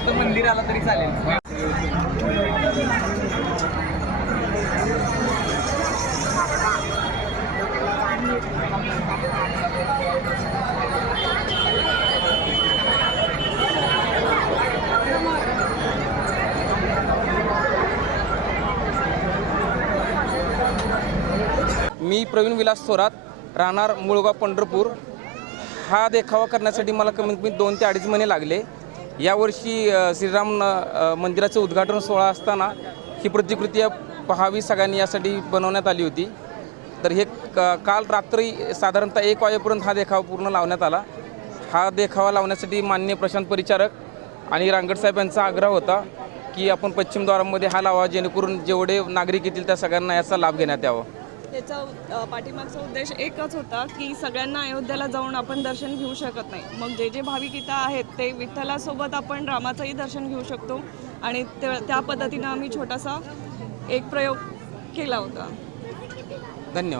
फक्त मंदिर आला तरी चालेल. मी प्रवीण विलास थोरात राहणार मुळगाव पंढरपूर. हा देखावा करण्यासाठी मला कमीत कमी दोन ते अडीच महिने लागले. यावर्षी श्रीराम मंदिराचं उद्घाटन सोहळा असताना ही प्रतिकृती पहावी सगळ्यांनी यासाठी बनवण्यात आली होती. तर हे काल रात्री साधारणतः एक वाजेपर्यंत हा देखावा पूर्ण लावण्यात आला. हा देखावा लावण्यासाठी मान्य प्रशांत परिचारक आणि रांगड साहेब यांचा आग्रह होता की आपण पश्चिम द्वारामध्ये हा लावा जेणेकरून जेवढे नागरिक येतील त्या सगळ्यांना याचा लाभ घेण्यात यावा. त्याचा पाठीमागचा उद्देश एकच होता की सगळ्यांना अयोध्येला जाऊन आपण दर्शन घेऊ शकत नाही. मग जे जे भाविक इथं आहेत ते विठ्ठलासोबत आपण रामाचंही दर्शन घेऊ शकतो. आणि त्या त्या पद्धतीनं आम्ही छोटासा एक प्रयोग केला होता. धन्यवाद.